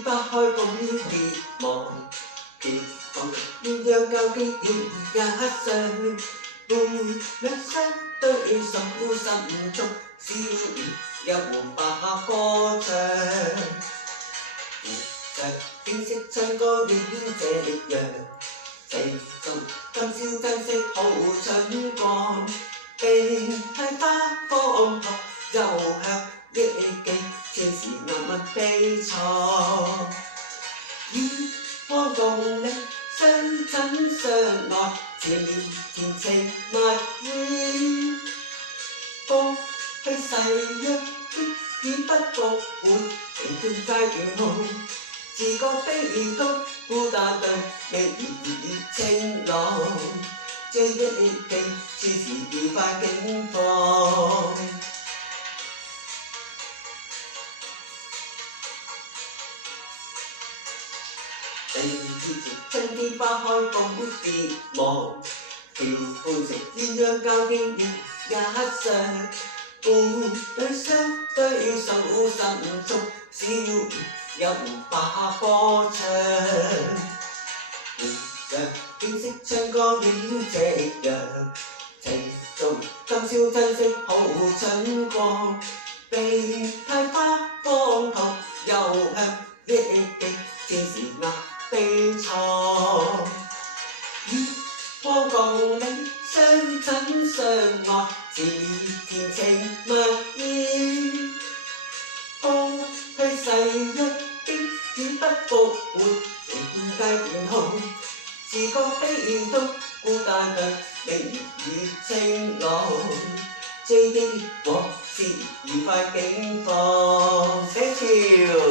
天花開共別忘，別忘鴛鴦交擊要一雙，伴兩相對手心中笑有把歌唱。景色唱歌影夕陽，齊眾今宵珍惜好春光。並蒂花芳學又向憶記，前時難問悲愴。與我共你相親相愛，纏綿甜情蜜意。過去誓約的已不復回，情斷皆斷空。自覺悲痛，孤單對未清朗，追憶記，處時愉快境況。第二節春天花開共別忘，調伴成鴛鴦交擊要一雙，伴侶相對手心中笑有把歌唱。湖上景色唱歌影夕陽，齊眾今宵珍惜好春光。並蒂花芳學又向憶記，前時那悲愴。與我共你相親相愛，纏綿甜情蜜意。過去誓約的已不復回，情斷皆斷空。自覺悲痛，孤單對明月清朗，追憶往事愉快境況。Thank you。